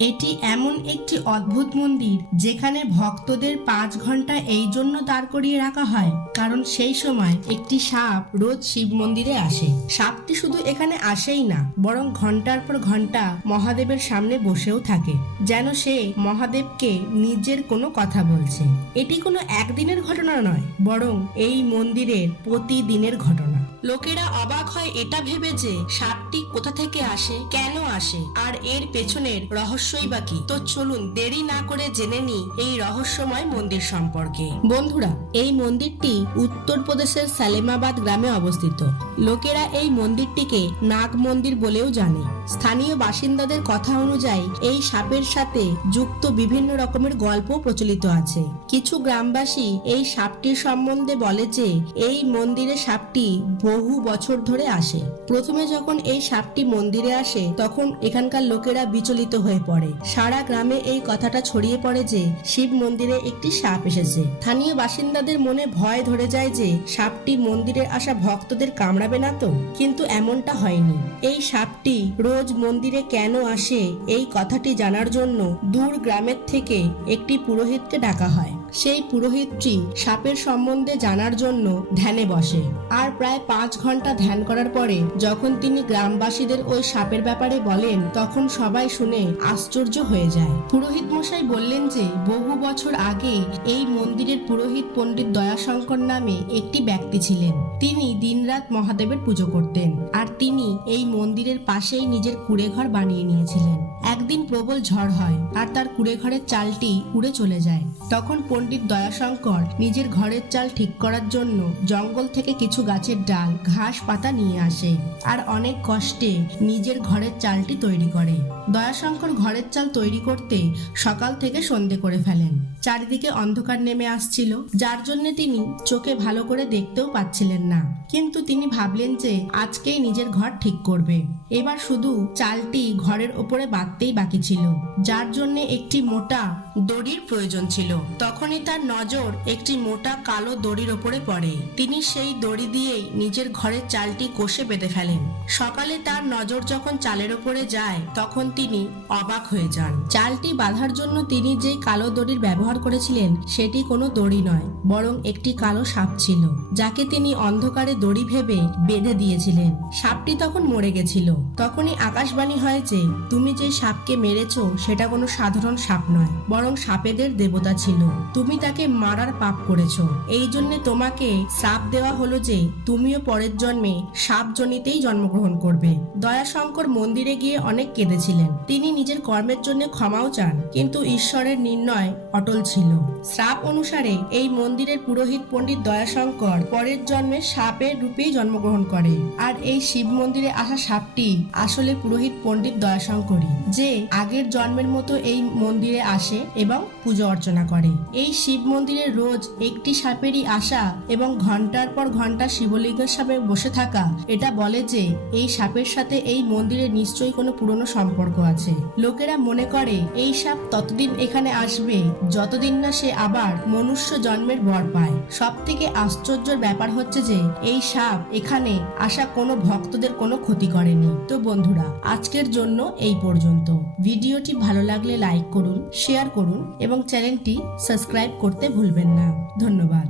এটি এমন একটি অদ্ভুত মন্দির যেখানে ভক্তদের 5 ঘন্টা এই জন্য দাঁড় করিয়ে রাখা হয় কারণ সেই সময় একটি সাপ রোজ শিব মন্দিরে আসে। সাপটি শুধু এখানে আসেই না, বরং ঘন্টার পর ঘন্টা মহাদেবের সামনে বসেও থাকে, যেন সে মহাদেবকে নিজের কোনো কথা বলছে। এটি কোনো একদিনের ঘটনা নয়, বরং এই মন্দিরের প্রতিদিনের ঘটনা। লোকেরা অবাক হয় এটা ভেবে যে সাপটি কোথা থেকে আসে, কেন আসে, আর এর পেছনের রহস্যই বা কি। তো চলুন দেরি না করে জেনে নিই এই রহস্যময় মন্দির সম্পর্কে। বন্ধুরা, এই মন্দিরটি উত্তরপ্রদেশের সালেমাবাদ গ্রামে অবস্থিত। লোকেরা এই মন্দিরটিকে নাগ মন্দির বলেও জানে। স্থানীয় বাসিন্দাদের কথা অনুযায়ী এই সাপের সাথে যুক্ত বিভিন্ন রকমের গল্প প্রচলিত আছে। কিছু গ্রামবাসী এই সাপটির সম্বন্ধে বলে যে এই মন্দিরে সাপটি বহু বছর ধরে আসে। প্রথমে যখন এই সাপটি মন্দিরে আসে তখন এখানকার লোকেরা বিচলিত হয়ে পড়ে। সারা গ্রামে এই কথাটা ছড়িয়ে পড়ে যে শিব মন্দিরে একটি সাপ এসেছে। স্থানীয় বাসিন্দাদের মনে ভয় ধরে যায় যে সাপটি মন্দিরে আসা ভক্তদের কামড়াবে না তো। কিন্তু এমনটা হয়নি। এই সাপটি রোজ মন্দিরে কেন আসে এই কথাটি জানার জন্য দূর গ্রামের থেকে একটি পুরোহিতকে ডাকা হয়। সেই পুরোহিতটি সাপের সম্বন্ধে জানার জন্য ধ্যানে বসে, আর প্রায় 5 ঘন্টা ধ্যান করার পরে যখন তিনি গ্রামবাসীদের ওই সাপের ব্যাপারে বলেন তখন সবাই শুনে আশ্চর্য হয়ে যায়। পুরোহিত মশাই বললেন যে বহু বছর আগে এই মন্দিরের পুরোহিত পণ্ডিত দয়াশঙ্কর নামে একটি ব্যক্তি ছিলেন। তিনি দিনরাত মহাদেবের পুজো করতেন, আর তিনি এই মন্দিরের পাশেই নিজের কুঁড়েঘর বানিয়ে নিয়েছিলেন। একদিন প্রবল ঝড় হয় আর তার কুঁড়েঘরের চালটি উড়ে চলে যায়। তখন পণ্ডিত দয়াশঙ্কর নিজের ঘরের চাল ঠিক করার জন্য জঙ্গল থেকে কিছু গাছের ডাল, ঘাস পাতা নিয়ে আসে আর অনেক কষ্টে নিজের ঘরের চালটি তৈরি করে। দয়াশঙ্কর ঘরের চাল তৈরি করতে সকাল থেকে সন্ধে করে ফেলেন। চারিদিকে অন্ধকার নেমে আসছিল, যার জন্য তিনি চোখে ভালো করে দেখতেও পাচ্ছিলেন না। কিন্তু তিনি ভাবলেন যে আজকেই নিজের ঘর ঠিক করবে। এবার শুধু চালটি ঘরের ওপরে বাঁধতেই বাকি ছিল, যার জন্য একটি মোটা দড়ির প্রয়োজন ছিল। তখনই তার নজর একটি মোটা কালো দড়ির ওপরে পড়ে। তিনি সেই দড়ি দিয়েই নিজের ঘরের চালটি কষে বেঁধে ফেলেন। সকালে তার নজর যখন চালের ওপরে যায় তখন তিনি অবাক হয়ে যান। চালটি বাঁধার জন্য তিনি যেই কালো দড়ির ব্যবহার করেছিলেন সেটি কোনো দড়ি নয়, বরং একটি কালো সাপ ছিল, যাকে তিনি অন্ধকারে দড়ি ভেবে বেঁধে দিয়েছিলেন। সাপটি তখন মরে গেছিল। তখনই আকাশবাণী হয় যে তুমি যে সাপকে মেরেছো সেটা কোনো সাধারণ সাপ নয়, বরং সাপেদের দেবতা ছিল। তুমি তাকে মারার পাপ করেছো, এই জন্য তোমাকে শ্রাপ দেওয়া হলো যে তুমিও পরের জন্মে সাপ জনিতেই জন্মগ্রহণ করবে। দয়াশঙ্কর মন্দিরে গিয়ে অনেক কেঁদেছিলেন। তিনি নিজের কর্মের জন্য ক্ষমাও চান, কিন্তু ঈশ্বরের নির্ণয় অটল ছিল। শ্রাপ অনুসারে এই মন্দিরের পুরোহিত পণ্ডিত দয়াশঙ্কর পরের জন্মে সাপের রূপেই জন্মগ্রহণ করে। আর এই শিব মন্দিরে আসা সাপটি আসলে পুরোহিত পণ্ডিত দয়াশঙ্করই, যে আগের জন্মের মতো এই মন্দিরে আসে এবং পুজো অর্চনা করে। এই শিব মন্দিরে রোজ একটি সাপেরই আসা এবং ঘন্টার পর ঘন্টা শিবলিঙ্গের সামনে বসে থাকা, এটা বলে যে এই সাপের সাথে এই মন্দিরে নিশ্চয়ই কোনো পুরনো সম্পর্ক আছে। লোকেরা মনে করে এই সাপ ততদিন এখানে আসবে যতদিন না সে আবার মনুষ্য জন্মের বর পায়। সব থেকে আশ্চর্যের ব্যাপার হচ্ছে যে এই সাপ এখানে আসা কোনো ভক্তদের কোনো ক্ষতি করেনি। তো বন্ধুরা, আজকের জন্য এই পর্যন্ত। ভিডিওটি ভালো লাগলে লাইক করুন, শেয়ার করুন এবং চ্যানেলটি সাবস্ক্রাইব করতে ভুলবেন না। ধন্যবাদ।